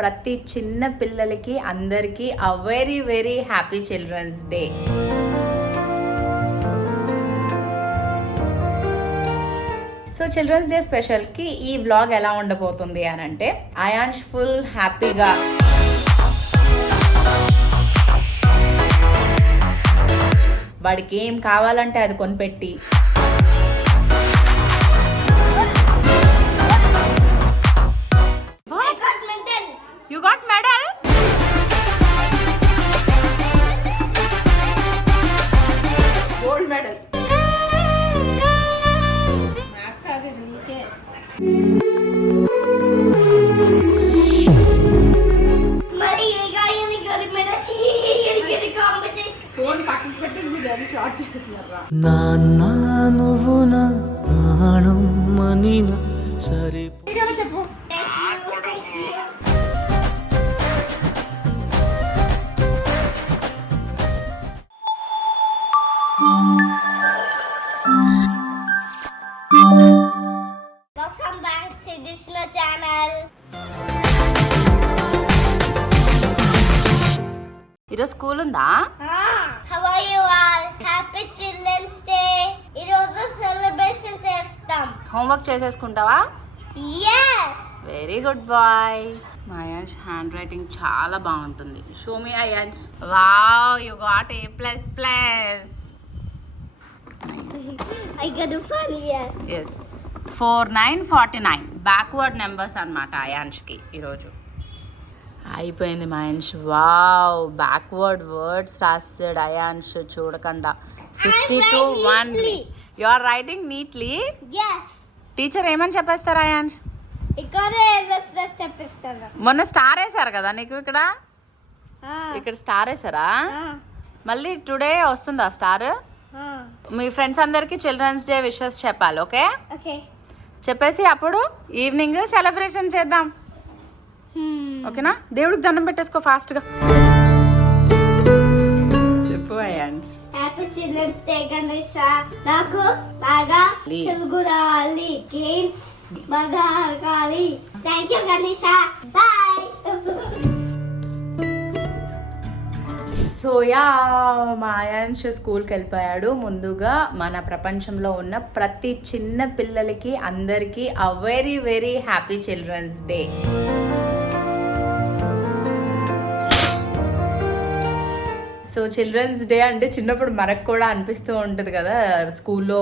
ప్రతి చిన్న పిల్లలకి అందరికీ a very very happy children's day. So children's Day స్పెషల్కి ఈ వ్లాగ్ ఎలా ఉండబోతుంది అని అంటే, అయాన్ష్ ఫుల్ హ్యాపీగా వాడికి ఏం కావాలంటే అది కొనిపెట్టి, You got medal? Gold medal. నాన్నా నువ్వు నా ప్రాణం మనిన సరే చెప్పు. Welcome back to Disney Channel. ఈరోజు స్కూల్ ఉందా? How are you all? Happy Children's Day. ఈరోజు సెలబ్రేషన్ చేస్తాం. హోంవర్క్ చేసేసుకుంటావా? Yes. Very good boy. మా అయాన్ష్ హ్యాండ్ రైటింగ్ చాలా బాగుంటుంది. Show me Ayansh. Wow, you got A++. I got a fun here. Yes, 4949 backward numbers అనమాట అయాన్ష్కి ఈరోజు. అయిపోయింది మా అయాన్ష్. వావ్, బ్యాక్వర్డ్ వర్డ్స్ రాస్తాడు అయాన్ష్ చూడకుండా. 52 1. You are writing neatly. Yes. Teacher ఏమని చెప్పేస్తారు అయాన్ష్? ఇక్కడ చెప్పిస్తాను. మొన్న స్టార్ వేసారు కదా నీకు ఇక్కడ స్టార్ వేసారా? మళ్ళీ టుడే వస్తుందా స్టార్? మీ ఫ్రెండ్స్ అందరికి చిల్డ్రన్స్ డే విషెస్ చెప్పాలి. ఓకే, చెప్పేసి అప్పుడు ఈవినింగ్ సెలబ్రేషన్ చేద్దాం. ఓకేనా? దేవుడికి దండం పెట్టేసుకో ఫాస్ట్గా. చెప్పు Ayansh. Happy children's day Ganesh. నాకు బాగా తెలుగు రావాలి, గేమ్స్ బాగా ఆడాలి. Thank you Ganesh. Bye. So yeah, మా అయాన్ష్ స్కూల్కి వెళ్ళిపోయాడు. ముందుగా మన ప్రపంచంలో ఉన్న ప్రతి చిన్న పిల్లలకి అందరికీ a very very happy children's day. So children's day అంటే చిన్నప్పుడు మనకు కూడా అనిపిస్తూ ఉంటుంది కదా, స్కూల్లో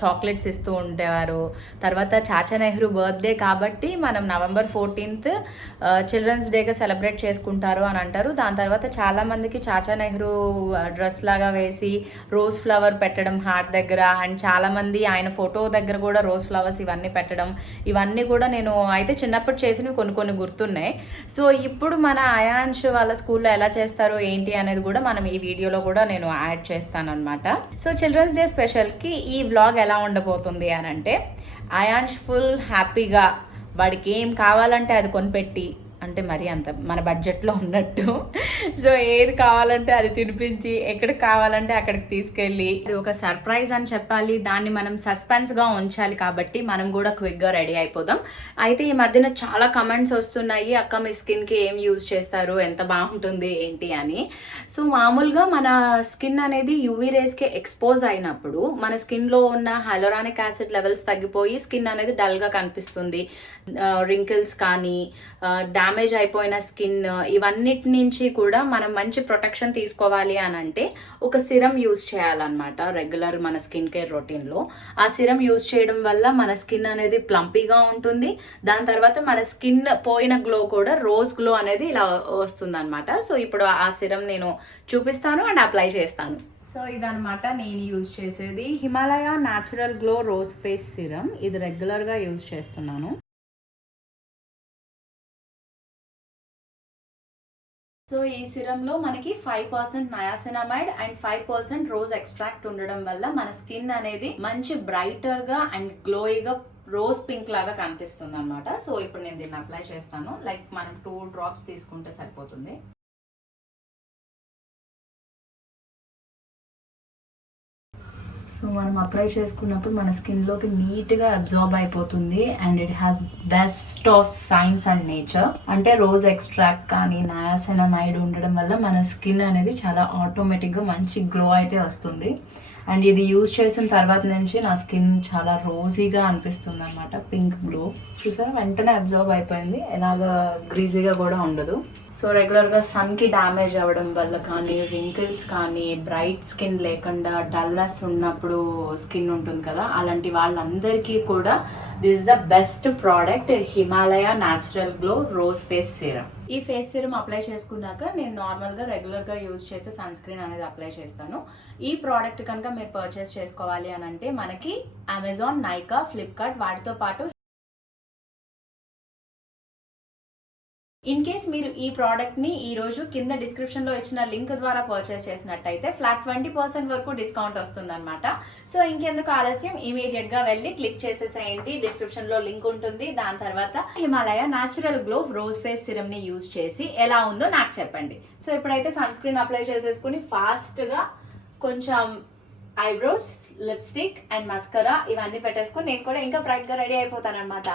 చాక్లెట్స్ ఇస్తూ ఉండేవారు. తర్వాత చాచా నెహ్రూ బర్త్డే కాబట్టి మనం November 14th చిల్డ్రన్స్ డేగా సెలబ్రేట్ చేసుకుంటారు అని అంటారు. దాని తర్వాత చాలామందికి చాచా నెహ్రూ డ్రెస్ లాగా వేసి రోజ్ ఫ్లవర్ పెట్టడం హార్ట్ దగ్గర, అండ్ చాలామంది ఆయన ఫోటో దగ్గర కూడా రోజ్ ఫ్లవర్స్ ఇవన్నీ పెట్టడం, ఇవన్నీ కూడా నేను అయితే చిన్నప్పుడు చేసినవి కొన్ని గుర్తున్నాయి. సో ఇప్పుడు మన అయాన్ష్ వాళ్ళ స్కూల్లో ఎలా చేస్తారు ఏంటి అనేది కూడా మనం ఈ వీడియోలో కూడా నేను యాడ్ చేస్తాను అనమాట. సో చిల్డ్రన్స్ డే స్పెషల్కి ఈ వ్లాగ్ ఎలా ఉండబోతుంది అని అంటే, అయాన్ష్ ఫుల్ హ్యాపీగా వాడికి ఏం కావాలంటే అది కొనిపెట్టి, అంటే మరి అంత మన బడ్జెట్లో ఉన్నట్టు, సో ఏది కావాలంటే అది తినిపించి, ఎక్కడికి కావాలంటే అక్కడికి తీసుకెళ్ళి, అది ఒక సర్ప్రైజ్ అని చెప్పాలి. దాన్ని మనం సస్పెన్స్గా ఉంచాలి కాబట్టి మనం కూడా క్విక్గా రెడీ అయిపోదాం. అయితే ఈ మధ్యన చాలా కమెంట్స్ వస్తున్నాయి, అక్క మీ స్కిన్కి ఏం యూజ్ చేస్తారు, ఎంత బాగుంటుంది ఏంటి అని. సో మామూలుగా మన స్కిన్ అనేది యూవీ రేస్కి ఎక్స్పోజ్ అయినప్పుడు మన స్కిన్లో ఉన్న హైలోరానిక్ యాసిడ్ లెవెల్స్ తగ్గిపోయి స్కిన్ అనేది డల్గా కనిపిస్తుంది. రింకిల్స్ కానీ డ్యామేజ్ అయిపోయిన స్కిన్, ఇవన్నిటి నుంచి కూడా మనం మంచి ప్రొటెక్షన్ తీసుకోవాలి అని అంటే ఒక సిరం యూజ్ చేయాలన్నమాట రెగ్యులర్ మన స్కిన్ కేర్ రొటీన్లో. ఆ సిరం యూజ్ చేయడం వల్ల మన స్కిన్ అనేది ప్లంపీగా ఉంటుంది. దాని తర్వాత మన స్కిన్ పోయిన గ్లో కూడా రోజ్ గ్లో అనేది ఇలా వస్తుంది అనమాట. సో ఇప్పుడు ఆ సిరం నేను చూపిస్తాను అండ్ అప్లై చేస్తాను. సో ఇదనమాట నేను యూజ్ చేసేది Himalaya natural glow rose face serum. ఇది రెగ్యులర్గా యూజ్ చేస్తున్నాను. సో ఈ సిరంలో మనకి 5% నయాసినమైడ్ అండ్ 5% రోజ్ ఎక్స్ట్రాక్ట్ ఉండడం వల్ల మన స్కిన్ అనేది మంచి బ్రైటర్గా అండ్ గ్లోయిగా రోజ్ పింక్ లాగా కనిపిస్తుంది అనమాట. సో ఇప్పుడు నేను దీన్ని అప్లై చేస్తాను. లైక్ మనం 2 drops తీసుకుంటే సరిపోతుంది. సో మనం అప్లై చేసుకున్నప్పుడు మన స్కిన్లోకి నీట్గా అబ్జార్బ్ అయిపోతుంది and it has best of science and nature. అంటే రోజ్ ఎక్స్ట్రాక్ట్ కానీ నయాసినమైడ్ ఉండడం వల్ల మన స్కిన్ అనేది చాలా ఆటోమేటిక్గా మంచి గ్లో అయితే వస్తుంది. అండ్ ఇది యూజ్ చేసిన తర్వాత నుంచి నా స్కిన్ చాలా రోజీగా అనిపిస్తుంది అనమాట. పింక్ గ్లో చూసారా, వెంటనే అబ్జర్వ్ అయిపోయింది, ఎలాగ గ్రీజీగా కూడా ఉండదు. సో రెగ్యులర్గా సన్కి డ్యామేజ్ అవ్వడం వల్ల కానీ, రింకిల్స్ కానీ, బ్రైట్ స్కిన్ లేకుండా డల్నెస్ ఉన్నప్పుడు స్కిన్ ఉంటుంది కదా, అలాంటి వాళ్ళందరికీ కూడా this is the best product, Himalaya natural glow rose face serum. ఈ ఫేస్ సీరం అప్లై చేసుకున్నాక నేను నార్మల్గా రెగ్యులర్గా యూజ్ చేసే సన్ స్క్రీన్ అనేది అప్లై చేస్తాను. ఈ ప్రోడక్ట్ కనుక మీరు పర్చేస్ చేసుకోవాలి అని అంటే మనకి అమెజాన్, నైకా, ఫ్లిప్కార్ట్ వాటితో పాటు ఇన్ కేస్ మీరు ఈ ప్రోడక్ట్ని ఈరోజు కింద డిస్క్రిప్షన్లో ఇచ్చిన లింక్ ద్వారా పర్చేస్ చేసినట్టయితే ఫ్లాట్ 20% వరకు డిస్కౌంట్ వస్తుంది అనమాట. సో ఇంకెందుకు ఆలస్యం, ఇమీడియట్గా వెళ్ళి క్లిక్ చేసేసేయండి. డిస్క్రిప్షన్లో లింక్ ఉంటుంది. దాని తర్వాత Himalaya natural glow rose face సిరమ్ని యూజ్ చేసి ఎలా ఉందో నాకు చెప్పండి. సో ఇప్పుడైతే సన్ స్క్రీన్ అప్లై చేసేసుకుని ఫాస్ట్గా కొంచెం ఐబ్రోస్, లిప్స్టిక్ అండ్ మస్కరా ఇవన్నీ పెట్టేసుకొని నేను కూడా ఇంకా బ్రైట్గా రెడీ అయిపోతాను అనమాట.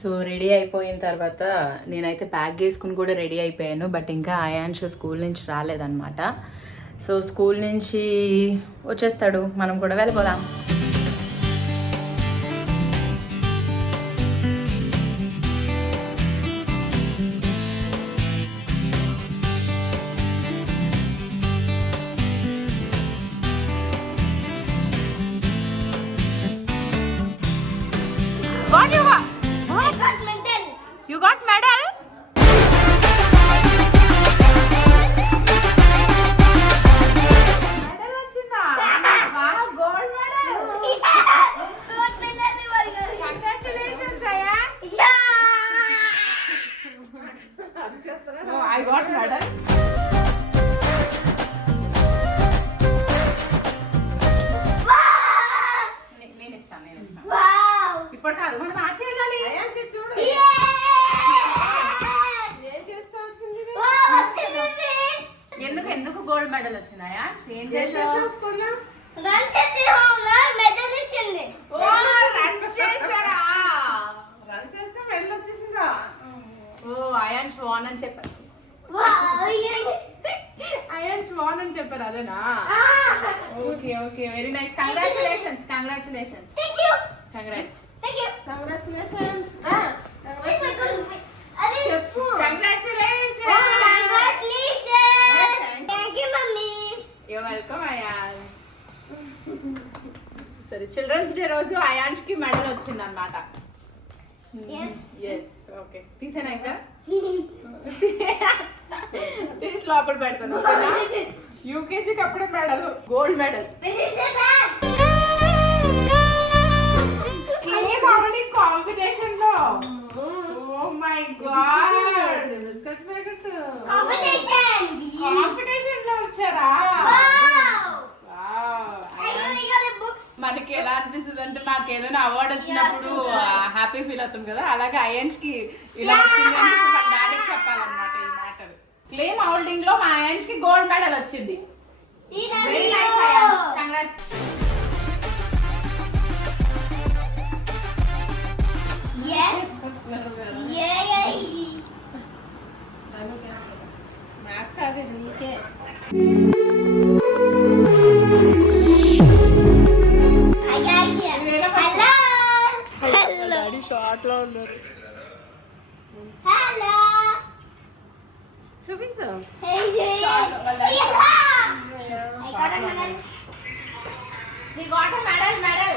సో రెడీ అయిపోయిన తర్వాత నేనైతే బ్యాగ్ వేసుకుని కూడా రెడీ అయిపోయాను. బట్ ఇంకా అయాన్ష్ స్కూల్ నుంచి రాలేదన్నమాట. సో స్కూల్ నుంచి వచ్చేస్తాడు, మనం కూడా వెళ్ళిపోదాం. What you got? I got medal. You got medal? Medal వచ్చిందా? Wow, gold medal. Gold medal ఇవ్వాలి. Congratulations, Ayan. Yeah. Oh, I got medal. నేను ఇస్తాను. Wow. ఇప్పుడు కాదు, మనం మ్యాచ్ చేయాలి. ఎందుకు గోల్డ్ మెడల్ వచ్చింది అయాన్ష్? ఏం చేసావు స్కూల్లో? రన్ చేసి హోంగా మెడల్ ఇచ్చింది. రన్ చేస్తే మెడల్ వచ్చేసిందా? ఓ అయాన్ష్ వాన్ అని చెప్పారు. అయాన్ష్ వాన్ అని చెప్పారు, అదేనా? Okay okay, very nice. Congratulations. Thank you. Congrats. Thank you. Congratulations. అది చెప్పు. Congratulations. Thank you, mummy. You're welcome, Ayansh. సరే, చిల్డ్రన్స్ డే రోజు అయాన్ష్ కి మెడల్ వచ్చింది అనమాట. Yes. Yes, okay. తీసేనా ఇంకా? తీసి లోపల పెడతాను, ఓకేనా? యూకేజీకి అప్పుడే మెడల్, గోల్డ్ మెడల్. కాంపిటీషన్ లో. Oh my god, biscuit packet. Competition. Competition లో వచ్చారా? Wow. Wow. I got a books. మనకి ఎలా అనిపిస్తుంది అంటే మాకు ఏదైనా అవార్డు వచ్చినప్పుడు హ్యాపీ ఫీల్ అవుతాం కదా, అలాగే అయాన్ష్ కి ఇలా వచ్చింది అంటే మా డాడీకి చెప్పాలన్నమాట ఈ మ్యాటర్. క్లెయిమ్ హోల్డింగ్ లో మా అయాన్ష్ కి గోల్డ్ మెడల్ వచ్చింది. Very nice Ayansh, congrats. Yes. Yay. నాకు కాదు, నీకే. Hello. డాడీ షార్ట్ లో ఉన్నారు. Hello. చూపించు. Hey, hey. Short. I got a medal. He got a medal.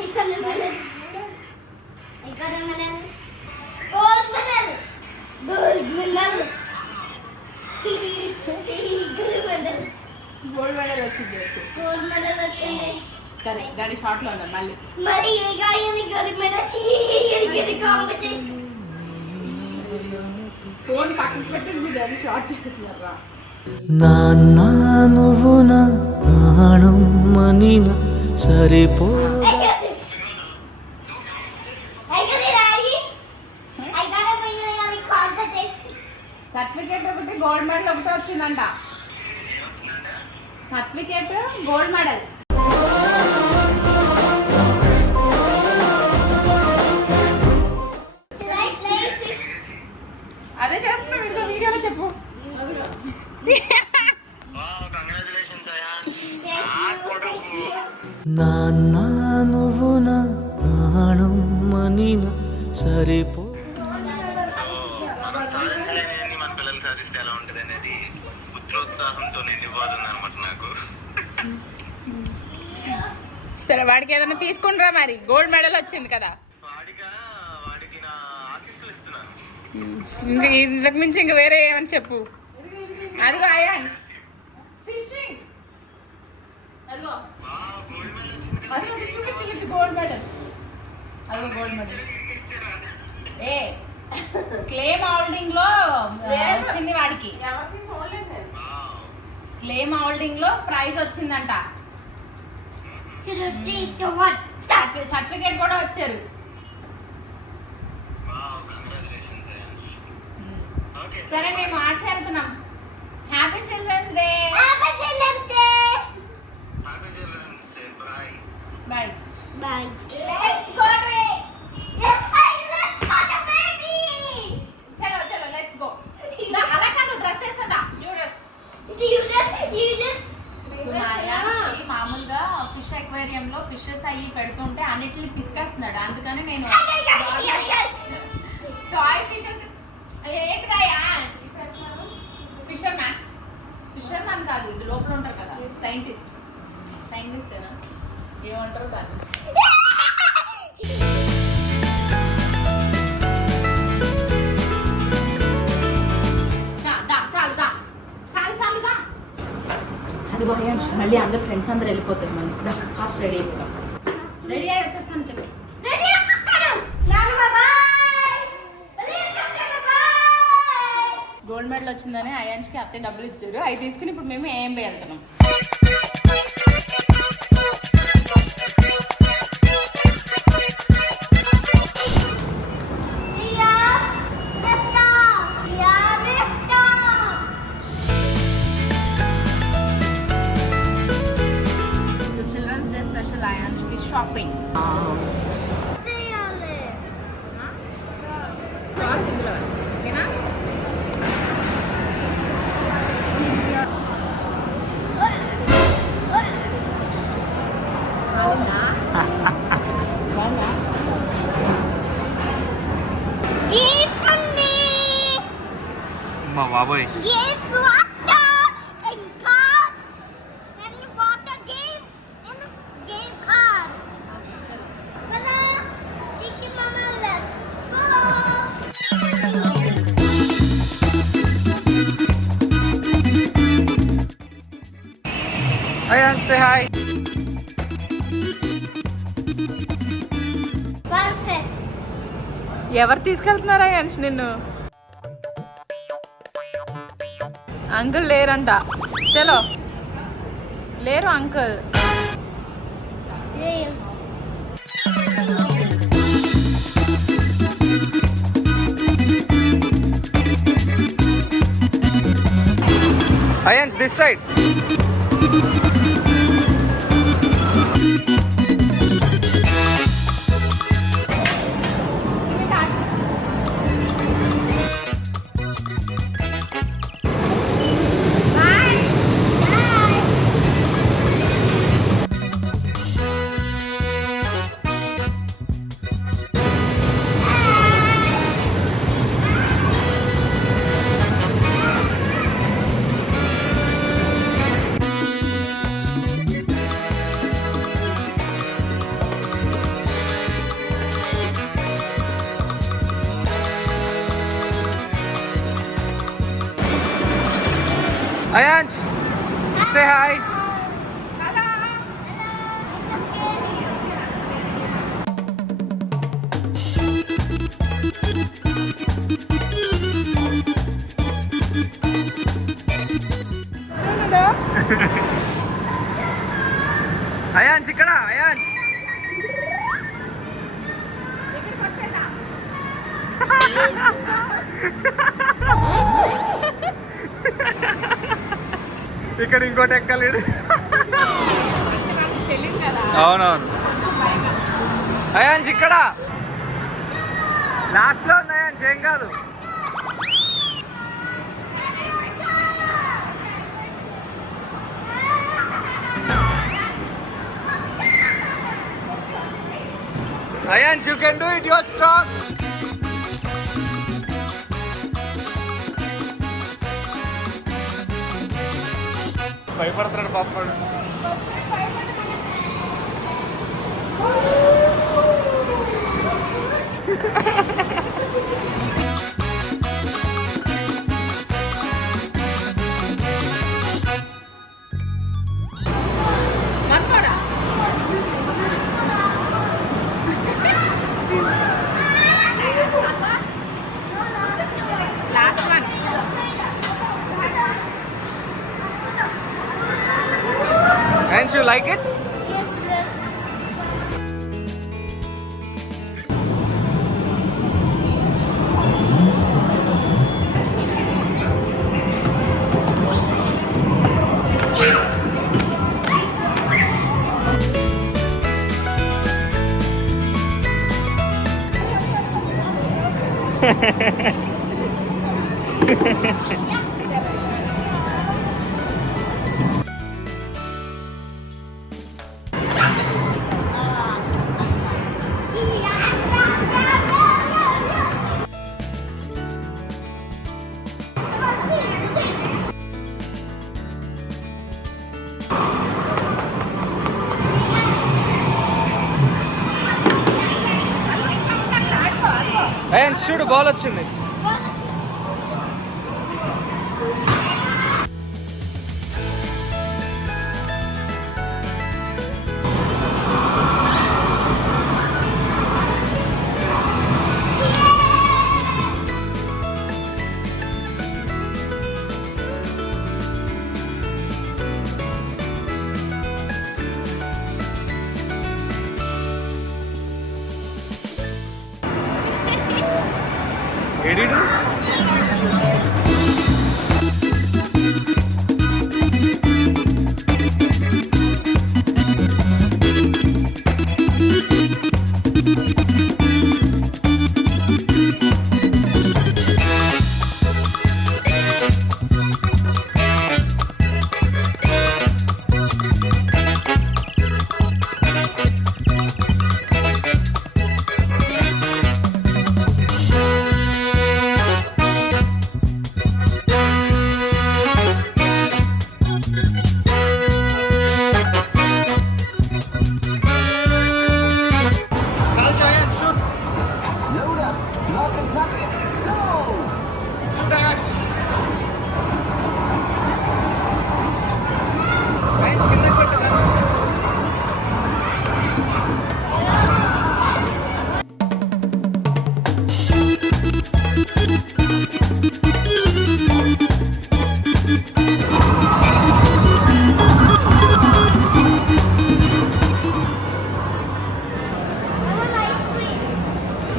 I got a medal. I got a medal. Gold medal. Gold medal. Gold medal. Gold medal వచ్చింది. Gold medal వచ్చింది. సరే, daddy short లో ఉన్నారు మళ్ళీ. మరి gold medal. Competition. Phone పక్కన పెట్టండి, daddy short చేస్తున్నారా? నాన్న నువ్వు నా ప్రాణం మనిన సరిపో I got it, Daddy. I gold medal. Should I play fish? అదే చేస్తున్నా వీడియోలో చెప్పు. నాన్న నువ్వు నా ప్రాణం మనిన సరిపో మనం సాధించలేని మన పిల్లలు సాధిస్తే ఎలా ఉంటుంది అనేది పుత్రోత్సాహంతో నిండిపోతుంది అనమాట నాకు. సరే వాడికి ఏదైనా తీసుకుంటారా మరి, గోల్డ్ మెడల్ వచ్చింది కదా. వాడికి నా ఆశీస్సులు ఇస్తున్నాను. ఇంతకు మించి ఇంక వేరే ఏమని చెప్పు. అదిగో అయాన్ ఫిషింగ్, అదిగో అదిగో చూపించు గోల్డ్ మెడల్. అదిగో గోల్డ్ మెడల్. ఏ క్లే మౌల్డింగ్ లో వచ్చింది వాడికి. ఎవరికి చూడలేదు నేను. క్లే మౌల్డింగ్ లో ప్రైజ్ వచ్చిందంట. Should I play the what? Certificate కూడా వచ్చారు. కంగ్రాచులేషన్స్ అయాన్ష్. ఓకే సరే మేము ఆచరిస్తున్నాం. Happy children's Day. Happy Children's Day! Happy children's Day. Bye. Bye. Bye. Let's go to it! Hey, let's go to baby! చలో చలో let's go. అలా కాదు, dress వేస్తుందా డ్రెస్. You just మామూలుగా ఫిష్ అక్వేరియం లో ఫిషెస్ అయ్యి పెడుతుంటే అన్నిటిని పిసికేస్తున్నాడు. అందుకని నేను టాయ్ ఫిషెస్ ఏంటిదయ్యా. ఫిషర్ మ్యాన్ కాదు, ఇది లోపల ఉంటారు కదా సైంటిస్ట్ ఏమంటారు దాన్ని. అది మళ్ళీ అందరు ఫ్రెండ్స్ అందరు వెళ్ళిపోతారు. మళ్ళీ ఫాస్ట్ రెడీ అయిపోతాం. రెడీ అయ్యి వచ్చేస్తాను చెప్పి. గోల్డ్ మెడల్ వచ్చిందని అయాన్స్కి అత్తయ్య డబ్బులు ఇచ్చారు. అవి తీసుకుని ఇప్పుడు మేము ఏఎంబీ వెళ్తున్నాం. చిల్డ్రన్స్ డే స్పెషల్ అయాన్స్కి షాపింగ్. సాస్ ఇందులో వేస్తాం, ఓకేనా? మా బాబోయ్. Ayaan say hi. Perfect. ఎవరు తీసుకెళ్తున్నారా అయాన్స్ నిన్ను? అంకుల్ లేరంట. చలో లేరు uncle. Real. Ayansh this side. Ayansh, say hi. Ayansh, ikkada, Ayansh. ఇక్కడ ఇంకోటి ఎక్కలేడు. అవునవును. అయాన్స్ ఇక్కడ లాస్ట్లో ఉంది అయాన్స్, ఏం కాదు. Ayans, you can do it, you're strong. భయపడుతున్నాడు పాపడు. Ayans, you like it? Yes, yes. Ayans, చూడు బాల్ వచ్చింది. ఏడీడు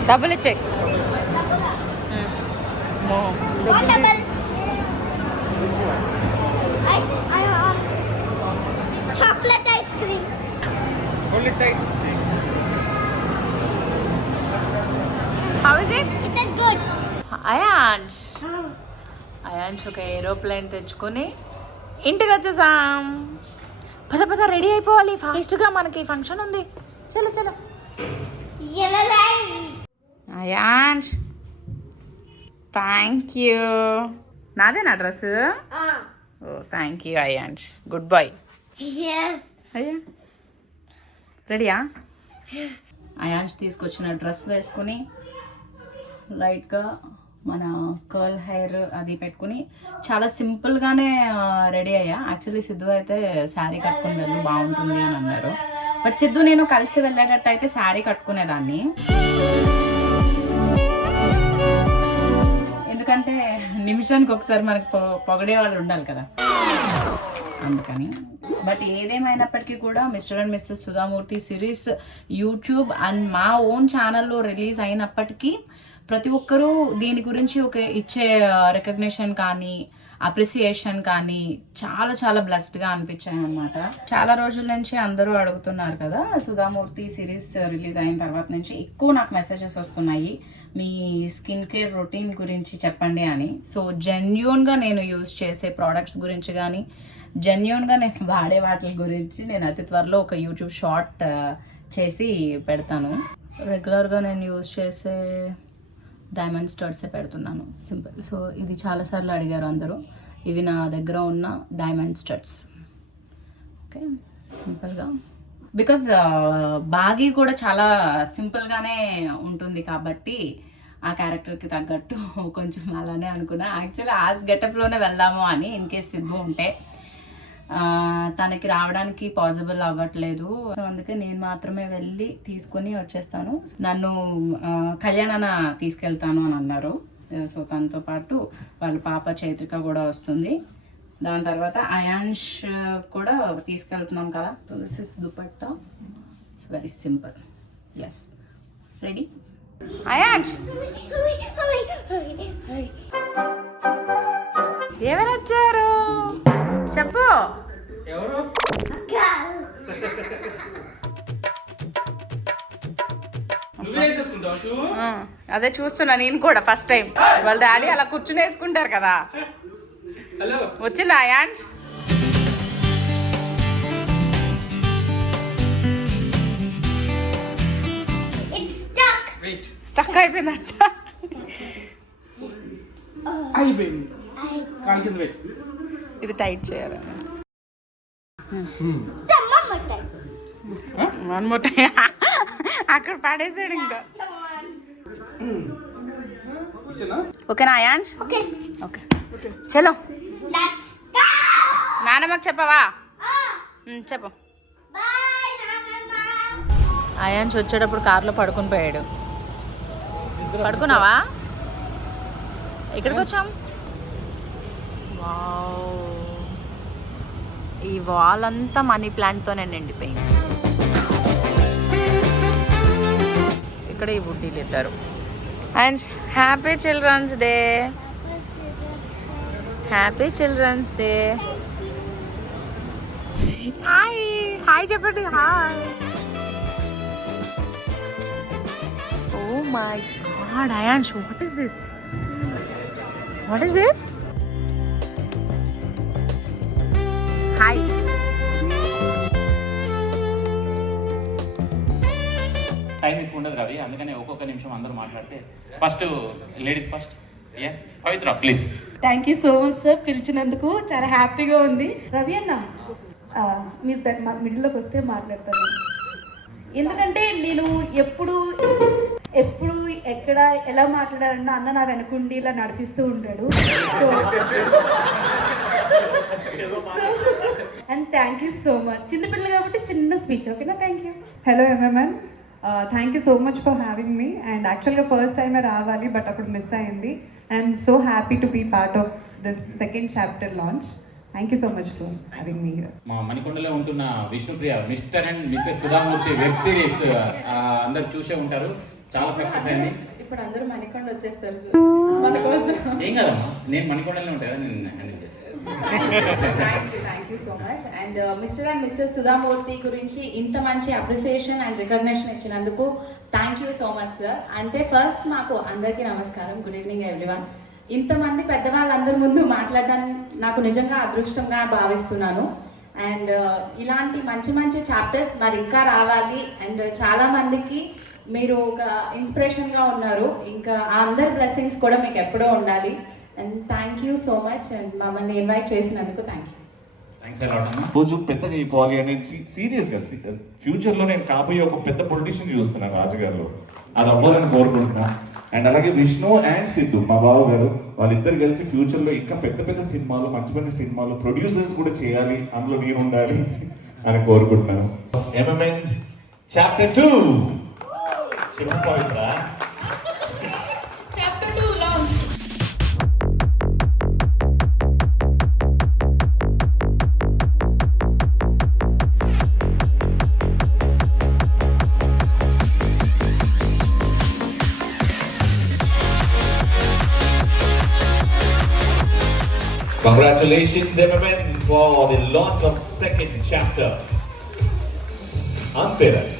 double check. One double. Chocolate ice cream. Hold it tight. How is it? Is it good? Ions ఒక aeroplane తెచ్చుకొని ఇంటికి వచ్చేసాం. పద పద రెడీ అయిపోవాలి ఫాస్ట్గా, మనకి ఫంక్షన్ ఉంది. చలో చలో. Yellow light. Ayansh thank you. నాదేనా dress? Oh thank you Ayansh, good boy. Yes. అయ్యా రెడీయా? అయాన్స్ తీసుకొచ్చిన డ్రెస్ వేసుకుని లైట్గా మన కర్ల్ హెయిర్ అది పెట్టుకుని చాలా సింపుల్గానే రెడీ అయ్యా. యాక్చువల్లీ సిద్ధు అయితే శారీ కట్టుకుని వెళ్ళు బాగుంటుంది అని అన్నారు. బట్ సిద్ధు నేను కలిసి వెళ్ళేటట్టు అయితే శారీ కట్టుకునేదాన్ని, ఎందుకంటే నిమిషానికి ఒకసారి మనకు పొగడే వాళ్ళు ఉండాలి కదా, అందుకని. బట్ ఏదేమైనప్పటికీ కూడా Mr and Mrs Sudha Murthy series YouTube and మా ఓన్ ఛానల్లో రిలీజ్ అయినప్పటికీ ప్రతి ఒక్కరూ దీని గురించి ఒక ఇచ్చే రికగ్నిషన్ కానీ అప్రిసియేషన్ కానీ చాలా చాలా బ్లెస్డ్గా అనిపించాయి అనమాట. చాలా రోజుల నుంచి అందరూ అడుగుతున్నారు కదా, సుధామూర్తి సిరీస్ రిలీజ్ అయిన తర్వాత నుంచి ఎక్కువ నాకు మెసేజెస్ వస్తున్నాయి మీ స్కిన్ కేర్ రొటీన్ గురించి చెప్పండి అని. సో జెన్యూన్గా నేను యూజ్ చేసే ప్రోడక్ట్స్ గురించి కానీ జెన్యూన్గా నేను వాడే వాటి గురించి నేను అతి త్వరలో ఒక యూట్యూబ్ షార్ట్ చేసి పెడతాను. రెగ్యులర్గా నేను యూజ్ చేసే డైమండ్ స్టడ్సే పెడుతున్నాను, సింపుల్. సో ఇది చాలాసార్లు అడిగారు అందరూ. ఇవి నా దగ్గర ఉన్న డైమండ్ స్టడ్స్. ఓకే, సింపుల్గా బికాజ్ బాగీ కూడా చాలా సింపుల్గానే ఉంటుంది కాబట్టి ఆ క్యారెక్టర్కి తగ్గట్టు కొంచెం అలానే అనుకున్నా. యాక్చువల్లీ ఆస్ గెటప్లోనే వెళ్దాము అని, ఇన్ కేస్ సిద్ధు ఉంటే తనకి రావడానికి పాసిబుల్ అవ్వట్లేదు. సో అందుకే నేను మాత్రమే వెళ్ళి తీసుకొని వచ్చేస్తాను. నన్ను కళ్యాణాన తీసుకెళ్తాను అని అన్నారు. సో తనతో పాటు వాళ్ళ పాప చైత్రిక కూడా వస్తుంది. దాని తర్వాత అయాన్ష్ కూడా తీసుకెళ్తున్నాం కదా. So this is dupatta. It's very simple. Yes, ready Ayansh? ఎవరు వచ్చారు చెప్పు. అదే చూస్తున్నా నేను కూడా ఫస్ట్ టైం. వాళ్ళ డాడీ అలా కూర్చుని వేసుకుంటారు కదా. వచ్చిందా అయాన్ష్? స్టక్ అయిపోయిందంట. ఇది టైట్ చేయాలి. అక్కడ పడేసాడు ఇంకా. ఓకేనా అయాన్ష్? ఓకే చలో. నానమ్మకి చెప్పవా? చెప్పు. అయాన్ష్ వచ్చేటప్పుడు కార్లో పడుకుని పోయాడు. పడుకున్నావా? ఎక్కడికి వచ్చాం? ఈ వాల్ అంతా మనీ ప్లాంట్తోనే నిండిపోయింది. ఇక్కడ ఈ బుడ్డీలు ఇద్దరు. And happy children's Day. Happy children's Day. Hi hi చెప్పండి. Hi. Oh my god Ayansh, what is this? What is this? Hi. Time ఎక్కువ ఉండదు రవి, అందుకని ఒక్కొక్క నిమిషం అందరూ మాట్లాడితే first ladies first. Pavitra please. Thank you so much sir, పిలిచినందుకు చాలా హ్యాపీగా ఉంది. రవి అన్న మీరు మిడిల్లోకి వస్తే మాట్లాడతాను. ఎందుకంటే నేను ఎప్పుడు ఎక్కడ ఎలా మాట్లాడాలన్నా అన్న నా వెనకుండి ఇలా నడిపిస్తూ ఉంటాడు. So and thank you so much. చిన్నపిల్లలు కాబట్టి చిన్న స్పీచ్, ఓకేనా? Thank you. Hello MMN, thank you so much for having me. And యాక్చువల్గా ఫస్ట్ టైమే రావాలి బట్ అప్పుడు మిస్ అయింది. I'm so happy to be part of this second chapter launch. Thank you so much for having me here. మా మణికొండలో ఉంటున్న Vishnupriya mister and Mrs Sudha Murty web series అందరు చూసే ఉంటారు, చాలా సక్సెస్ అయింది. ఇప్పుడు అందరూ మణికొండ వచ్చేస్తారు మన కోసం. ఏం కదమ్మా, నేను మణికొండలో ఉంటా, నేను హ్యాండిల్ చేస్తాను. Thank you so much. And mister and Mrs Sudha Murty గురించి ఇంత మంచి అప్రిసియేషన్ అండ్ రికగ్నిషన్ ఇచ్చినందుకు thank you so much sir. అంటే ఫస్ట్ మాకు అందరికీ నమస్కారం, గుడ్ ఈవినింగ్ ఎవ్రీవన్. ఇంతమంది పెద్దవాళ్ళందరి ముందు మాట్లాడడం నాకు నిజంగా అదృష్టంగా భావిస్తున్నాను. అండ్ ఇలాంటి మంచి మంచి చాప్టర్స్ మరి ఇంకా రావాలి. అండ్ చాలామందికి మీరు ఒక ఇన్స్పిరేషన్గా ఉన్నారు. ఇంకా ఆ అందరి బ్లెస్సింగ్స్ కూడా మీకు ఎప్పుడూ ఉండాలి. And thank you so much. And మమ్మల్ని ఇన్వైట్ చేసినందుకు థ్యాంక్ యూ. రోజు పెద్దగా అయిపోవాలి అనేది సీరియస్గా ఫ్యూచర్లో నేను కాబోయే ఒక పెద్ద పొలిటీషియన్ చూస్తున్నాను రాజుగారిలో. అది అవ్వాలని కోరుకుంటున్నా. అండ్ అలాగే విష్ణు అండ్ సిద్ధు మా బావ గారు, వాళ్ళిద్దరు కలిసి ఫ్యూచర్లో ఇంకా పెద్ద పెద్ద సినిమాలు, మంచి మంచి సినిమాలు ప్రొడ్యూసర్స్ కూడా చేయాలి, అందులో నేను ఉండాలి అని కోరుకుంటున్నాను. MMN chapter 2 Pavitra chapter 2 launch. Congratulations everyone for the launch of second chapter. Anteras.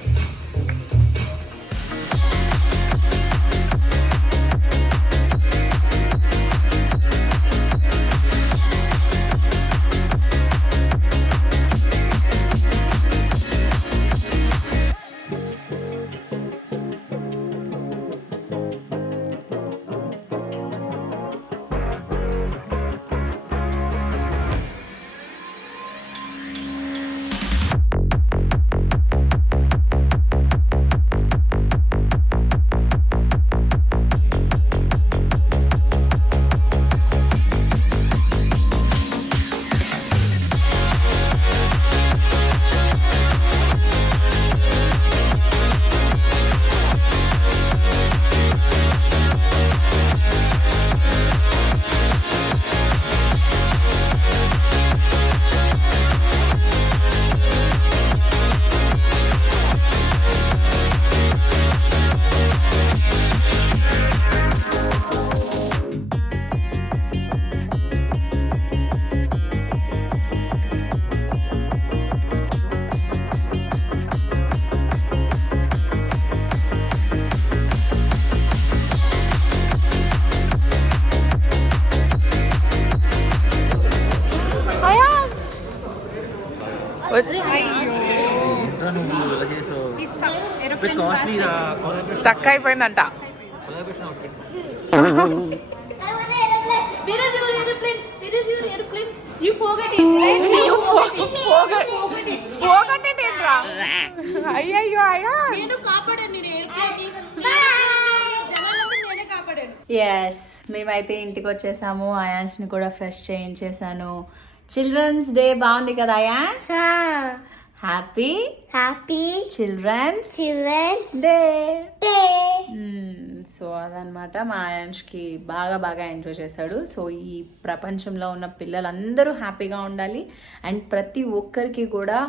Stuck అయిపోయిందంట. అయ్యయ్యో అయ్యా, ఎస్ మేమైతే ఇంటికి వచ్చేసాము. అయాన్ష్ని కూడా ఫ్రెష్ చేయించేసాను. చిల్డ్రన్స్ డే బాగుంది కదా Ayansh? Happy children's day. So అదనమాట, మా అయాన్ష్కి బాగా ఎంజాయ్ చేశాడు. సో ఈ ప్రపంచంలో ఉన్న పిల్లలందరూ హ్యాపీగా ఉండాలి. అండ్ ప్రతి ఒక్కరికి కూడా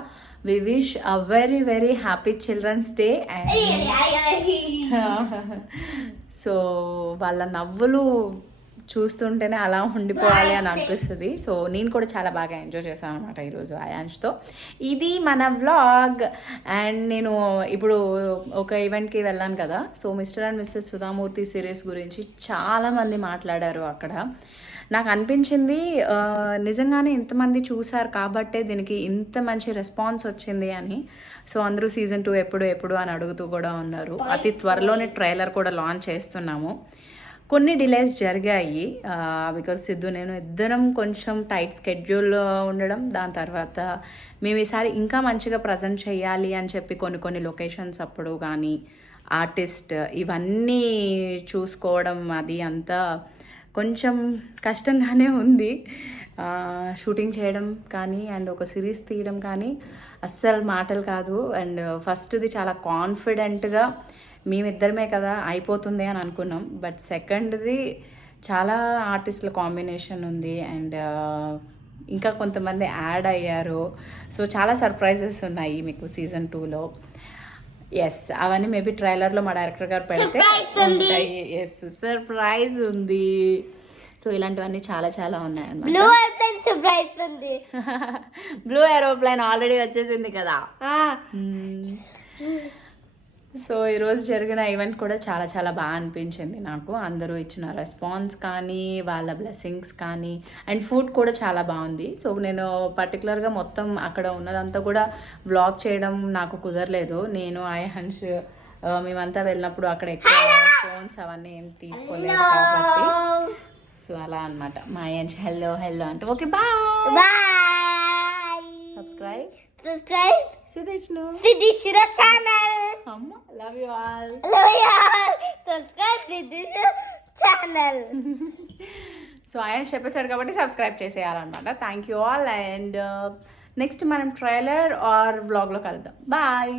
we wish a very very happy children's day. So వాళ్ళ నవ్వులు చూస్తుంటేనే అలా ఉండిపోవాలి అని అనిపిస్తుంది. సో నేను కూడా చాలా బాగా ఎంజాయ్ చేశాను అనమాట ఈరోజు అయాన్ష్తో. ఇది మన వ్లాగ్. అండ్ నేను ఇప్పుడు ఒక ఈవెంట్కి వెళ్ళాను కదా. So mister and Mrs Sudha Murthy series గురించి చాలామంది మాట్లాడారు అక్కడ. నాకు అనిపించింది నిజంగానే ఇంతమంది చూశారు కాబట్టే దీనికి ఇంత మంచి రెస్పాన్స్ వచ్చింది అని. సో అందరూ సీజన్ 2 ఎప్పుడు అని అడుగుతూ కూడా ఉన్నారు. అతి త్వరలోనే ట్రైలర్ కూడా లాంచ్ చేస్తున్నాము. కొన్ని డిలేస్ జరిగాయి బికాజ్ సిద్ధు నేను ఇద్దరం కొంచెం టైట్ స్కెడ్యూల్లో ఉండడం, దాని తర్వాత మేము ఈసారి ఇంకా మంచిగా ప్రజెంట్ చేయాలి అని చెప్పి కొన్ని లొకేషన్స్ అప్పుడు కానీ ఆర్టిస్ట్ ఇవన్నీ చూసుకోవడం అది అంతా కొంచెం కష్టంగానే ఉంది. షూటింగ్ చేయడం కానీ అండ్ ఒక సిరీస్ తీయడం కానీ అస్సలు మాటలు కాదు. అండ్ ఫస్ట్ది చాలా కాన్ఫిడెంట్గా మేమిద్దరమే కదా అయిపోతుంది అని అనుకున్నాం. బట్ సెకండ్ది చాలా ఆర్టిస్టుల కాంబినేషన్ ఉంది అండ్ ఇంకా కొంతమంది యాడ్ అయ్యారు. సో చాలా సర్ప్రైజెస్ ఉన్నాయి మీకు సీజన్ 2లో. ఎస్ అవన్నీ మేబీ ట్రైలర్లో మా డైరెక్టర్ గారు పెడితే ఉంటాయి. ఎస్ సర్ప్రైజ్ ఉంది. సో ఇలాంటివన్నీ చాలా ఉన్నాయి అన్నమాట. బ్లూ ఏరోప్లేన్ ఆల్రెడీ వచ్చేసింది కదా. సో ఈరోజు జరిగిన ఈవెంట్ కూడా చాలా బాగా అనిపించింది నాకు. అందరూ ఇచ్చిన రెస్పాన్స్ కానీ వాళ్ళ బ్లెస్సింగ్స్ కానీ అండ్ ఫుడ్ కూడా చాలా బాగుంది. సో నేను పర్టికులర్గా మొత్తం అక్కడ ఉన్నదంతా కూడా వ్లాగ్ చేయడం నాకు కుదరలేదు. నేను అయాన్ష్ మేమంతా వెళ్ళినప్పుడు అక్కడ ఎక్కువ ఫోన్స్ అవన్నీ ఏం తీసుకోలేదు కాబట్టి. సో అలా అనమాట. మా అయాన్ష్ హెల్లో అంటూ okay bye. Subscribe Siddhishnu channel. Amma, love you all. Subscribe Siddhishnu channel. So ఆయన చెప్పేశాడు కాబట్టి సబ్స్క్రైబ్ చేసేయాలన్నమాట. Thank you all. And next మనం ట్రైలర్ ఆర్ వ్లాగ్లో కలుద్దాం. బాయ్.